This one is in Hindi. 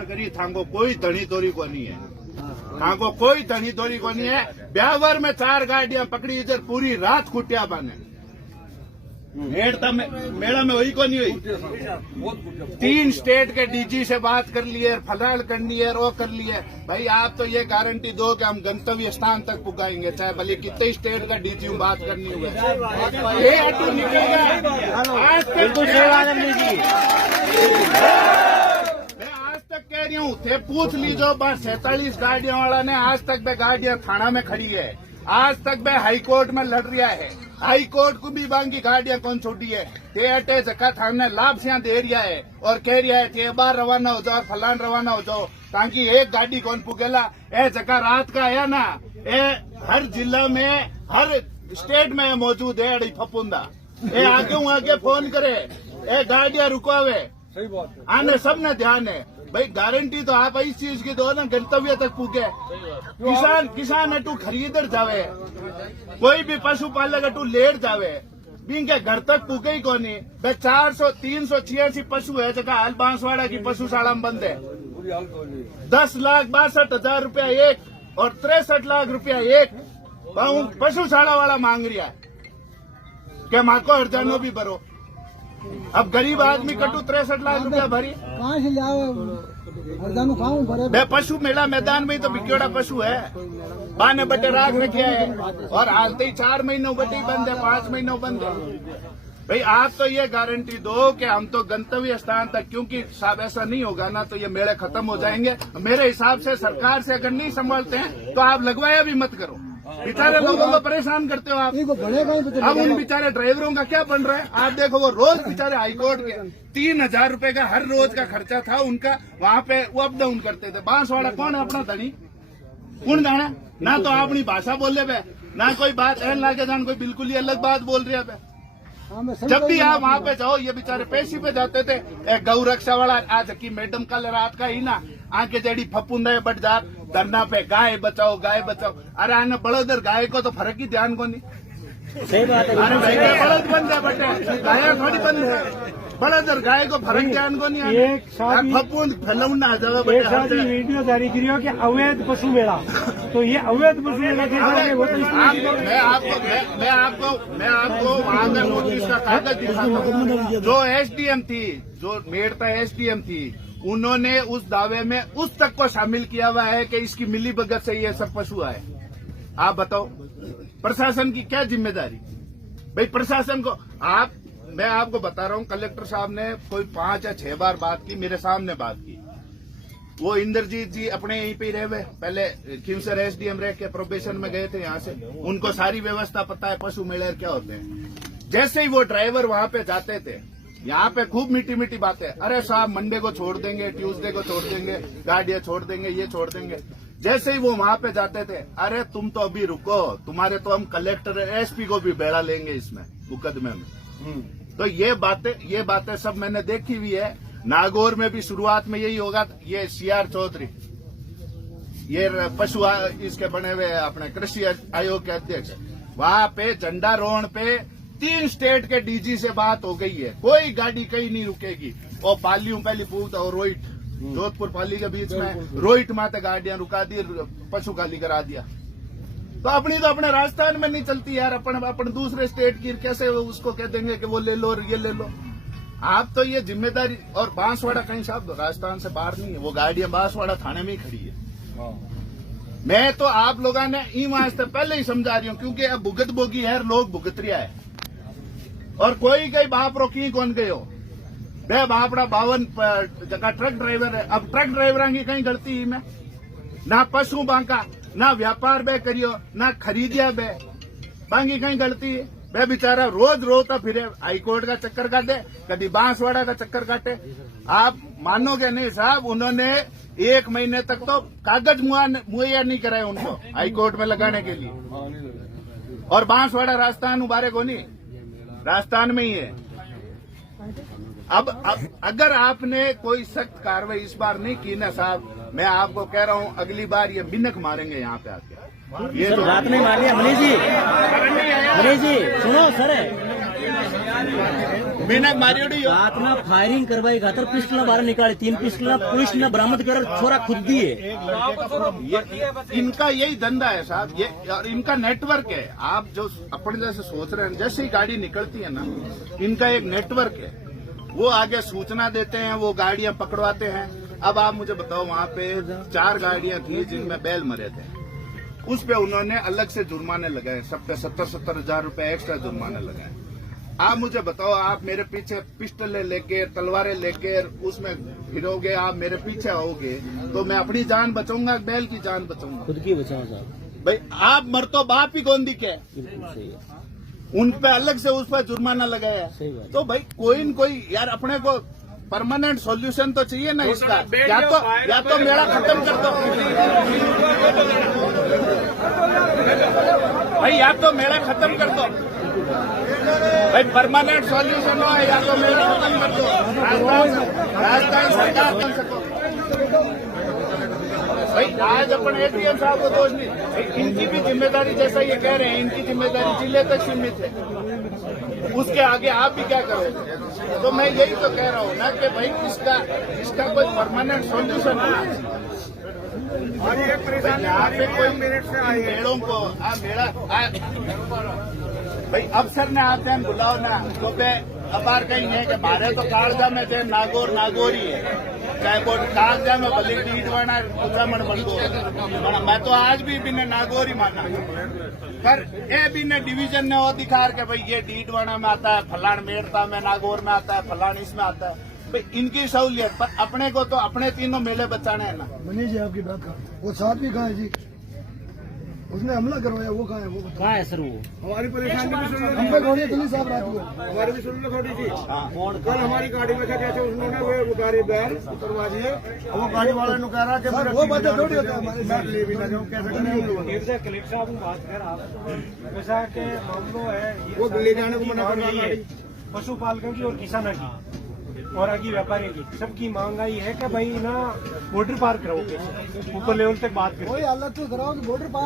पार करी थांगो कोई धनी तोरी को नहीं है, थांगो कोई धनी तोरी को नहीं है। ब्यावर में 4 गाड़ियां पकड़ी, इधर पूरी रात कुटिया बाने, मेला में वही को नहीं हुई। 3 स्टेट के डीजी से बात कर लिए, फलाल कर लिए, वो कर लिए। भाई आप तो ये गारंटी दो कि हम गंतव्य स्थान तक पुगाएंगे, चाहे भले कितने स्टेट का डीजी बात करनी हुई। ये ऑटो निकल गया आज तक, मैं आज तक कह रही हूँ, थे पूछ लीजो, बस 47 गाड़ियों वाला ने आज तक वह गाड़ियां थाना में खड़ी है, आज तक वह हाई कोर्ट में लड़ रहा है। हाई कोर्ट को भी बांगी गाड़ियां कौन छोड़ी है, अटे जका थाने लाभ से दे रहा है और कह रहा है कि बार रवाना हो जाओ, फलान रवाना हो जाओ, ताकि एक गाड़ी कौन पुगेला। ए जका रात का आया ना, ए हर जिला में हर स्टेट में मौजूद है अड़ी फपुंदा, ए आगे फोन करे, ए गाड़ियां रुकावे, सही बात है, आने सब ने ध्यान है। भाई गारंटी तो आप इस चीज की दो ना, गंतव्य तक पूगे। किसान अटू खरीदर जावे, कोई भी पशुपालक अटू लेट जावे, बिंके घर तक पूगे ही कोनी। 386 पशु है जगह हाल बांसवाड़ा की पशुशाला में बंद है। 10,62,000 रुपया एक और 63 लाख रुपया एक पशुशाला वाला मांग रहा है क्या माँ को हरजानो भी भरो। अब गरीब आदमी कटू 63 लाख रुपया भरी कहाँ से जाओ, हरजानो खाऊं भरे। मैं पशु मेला मैदान में ही तो बिकेड़ा पशु है, बाने बटे राख रखे है और हालते ही 4 महीनों बटे ही बंद है, 5 महीनों बंद है। भाई आप तो ये गारंटी दो कि हम तो गंतव्य स्थान तक, क्योंकि साहब ऐसा नहीं होगा ना तो ये मेले खत्म हो जाएंगे। मेरे हिसाब से सरकार से अगर नहीं संभालते हैं तो आप लगवाया भी मत करो, बेचारे लोगों को परेशान करते हो आप। अब उन बेचारे ड्राइवरों का क्या बन रहा है आप देखो, वो रोज बेचारे हाईकोर्ट के 3,000 रुपए का हर रोज का खर्चा था उनका, वहाँ पे वो अप डाउन करते थे। बांसवाड़ा कौन है अपना धनी, कौन जाने ना, तो अपनी भाषा बोले पे ना कोई बात एन लाके जान, कोई बिल्कुल ही अलग बात बोल रही है पे। जब भी आप वहाँ पे जाओ, ये बेचारे पेशी पे जाते थे। एक गौ रक्षा वाला आज की मैडम कल रात का ही ना आके जड़ी फपुंदा बट जात धरना पे गाय बचाओ गाय बचाओ। अरे आने बड़ोदर गाय को तो फर्क ही ध्यान को नहीं, सही बात है। अरे भाई बड़द बंद है बटे गाय थोड़ी बंद है, बड़ोदर गाय को फर्क ध्यान को नहीं। एक फपुंद फैलाउना आ जावे बटे वीडियो जारी करियो कि अवैध पशु मेला, तो ये अवैध पशु मेला मैं आपको वहाँ का नोटिस का कागज दिखाता हूँ। जो एसडीएम थी, जो मेड़ता एसडीएम थी, उन्होंने उस दावे में उस तक को शामिल किया हुआ है कि इसकी मिलीभगत से ये सब पशु आए। आप बताओ प्रशासन की क्या जिम्मेदारी। भाई प्रशासन को मैं आपको बता रहा हूँ, कलेक्टर साहब ने कोई 5 या 6 बार बात की, मेरे सामने बात की। वो इंद्रजीत जी अपने यहीं पे रहे हुए, पहले खिमसर एसडीएम रह के प्रोबेशन में गए थे यहाँ से, उनको सारी व्यवस्था पता है पशु मेले क्या होते हैं। जैसे ही वो ड्राइवर वहाँ पे जाते थे, यहाँ पे खूब मीठी मीठी बातें, अरे साहब मंडे को छोड़ देंगे, ट्यूसडे को छोड़ देंगे, गाड़ियां छोड़ देंगे, ये छोड़ देंगे। जैसे ही वो वहाँ पे जाते थे, अरे तुम तो अभी रुको, तुम्हारे तो हम कलेक्टर एसपी को भी बेड़ा लेंगे इसमें मुकदमे में। तो ये बातें सब मैंने देखी हुई है। नागौर में भी शुरुआत में यही होगा। ये सीआर चौधरी, ये पशु इसके बने हुए अपने कृषि आयोग के अध्यक्ष, वहाँ पे झंडारोहण पे 3 स्टेट के डीजी से बात हो गई है, कोई गाड़ी कहीं नहीं रुकेगी। और पालियों पहली पूछ और रोहित, जोधपुर पाली के बीच में रोहित माते गाड़ियां रुका दी, पशु खाली करा दिया। तो अपने राजस्थान में नहीं चलती यार, अपन दूसरे स्टेट की कैसे उसको कह देंगे कि वो ले लो और ये ले लो। आप तो ये जिम्मेदारी, और बांसवाड़ा कहीं साहब राजस्थान से बाहर नहीं है, वो गाड़ियां बांसवाड़ा थाने में ही खड़ी है। मैं तो आप लोगों ने ई वास्ते पहले ही समझा रही हूँ, क्योंकि अब भुगत बोगी है, लोग भुगत रिया है और कोई कई बाप रोकी कौन गयो। बे बापड़ा 52 जगह ट्रक ड्राइवर है। अब ट्रक ड्राइवर की कहीं गलती ही में ना, पशु बांका ना व्यापार बे करियो ना खरीदिया बे बांगी कहीं गलती है। बे बेचारा रोज रोता फिरे, हाईकोर्ट का चक्कर काटे, कभी बांसवाड़ा का चक्कर काटे। आप मानोगे नहीं साहब, उन्होंने 1 महीने तक तो कागज मुहैया नहीं कराए उनको हाईकोर्ट में लगाने के लिए। और बांसवाड़ा राजस्थान उबारे को नहीं, राजस्थान में ही है। अब अगर आपने कोई सख्त कार्रवाई इस बार नहीं की ना साहब, मैं आपको कह रहा हूँ अगली बार ये मिनक मारेंगे यहाँ पे आके। ये सर बात नहीं मान लिया मनीष जी, सुनो सर, मैंने मारी उड़ी हो। रात में फायरिंग करवाई खातर पिस्टल बाहर निकाली, 3 पिस्टल पुलिस ने बरामद कर छोरा खुद दिए। इनका यही धंधा है साहब, ये और इनका नेटवर्क है। आप जो अपने जैसे सोच रहे हैं, जैसे ही गाड़ी निकलती है ना, इनका एक नेटवर्क है। वो आगे सूचना देते हैं, वो गाड़ियां पकड़वाते हैं। अब आप मुझे बताओ, वहां पे 4 गाड़ियां थी जिनमें बैल मरे थे, उस पे उन्होंने अलग से जुर्माने लगाए, सब पे 70-70 हजार रुपए एक्स्ट्रा जुर्माने लगाए। आप मुझे बताओ, आप मेरे पीछे पिस्टलें लेके, तलवारें लेके उसमें फिरोगे, आप मेरे पीछे आओगे तो मैं अपनी जान बचाऊंगा, बैल की जान बचाऊंगा? खुद की बचाओ साहब। भाई आप मर तो बाप ही गोंदी के, बिल्कुल सही है। उन पे अलग से उस पर जुर्माना लगाया सही बात है। तो भाई कोई न कोई यार अपने को परमानेंट सॉल्यूशन तो चाहिए ना इसका। या तो मेरा खत्म कर दो भाई, या तो मेरा खत्म कर दो भाई, परमानेंट सॉल्यूशन हो, या तो मेरा खत्म कर दो। राजस्थान सरकार कर सको भाई। आज अपने एटीएम साहब को दोष नहीं भाई, इनकी भी जिम्मेदारी, जैसा ये कह रहे हैं, इनकी जिम्मेदारी जिले तक सीमित है, उसके आगे आप भी क्या करोगे? तो मैं यही तो कह रहा हूँ ना कि भाई इसका कोई परमानेंट सॉल्यूशन होना चाहिए। यहाँ पे कोई पेड़ों को भाई अफसर ने आते हैं बुलाओ ना, तो पे अपार कहीं है कि मारे तो कागजा में थे नागौर ही है, चाहे वो कागजा में भले डीडवाना उद्रामण बन गो। मैं तो आज भी बिने नागौर ही माना, पर ए भी ने डिवीजन ने वो दिखार के भाई ये डीडवाना में आता है, फलान मेड़ता में, नागौर में आता है, फलान इसमें आता है। भाई इनकी सहूलियत, पर अपने को तो अपने तीनों मेले बचाने हैं ना। मनीष जी आपकी बात का वो साथ भी कहाँ है जी? उसने हमला करवाया, वो कहाँ है? वो कहाँ है सर वो? हमारी परेशानी भी सुन लो, हम पे गोली पुलिस साहब रात को हमारी भी सुन लो थोड़ी सी। कल हमारी गाड़ी में जैसे उन्होंने वो उतारे बैल उतरवा दिए, वो गाड़ी वाले ने कह रहा कि वो बातें थोड़ी होती है, मैं ले भी ना जाऊँ, कैसे करेंगे? कलेक्टर साहब बात कर आप वैसा के मामलों है, वो ले जाने को मना कर रहा है। पशुपालकों की और किसानों की और आगे व्यापारियों की सबकी महंगाई है कि भाई ना बॉर्डर पार कराओ, ऊपर लेवल तक बात करो। कोई हालत तो कराओ कि बॉर्डर पार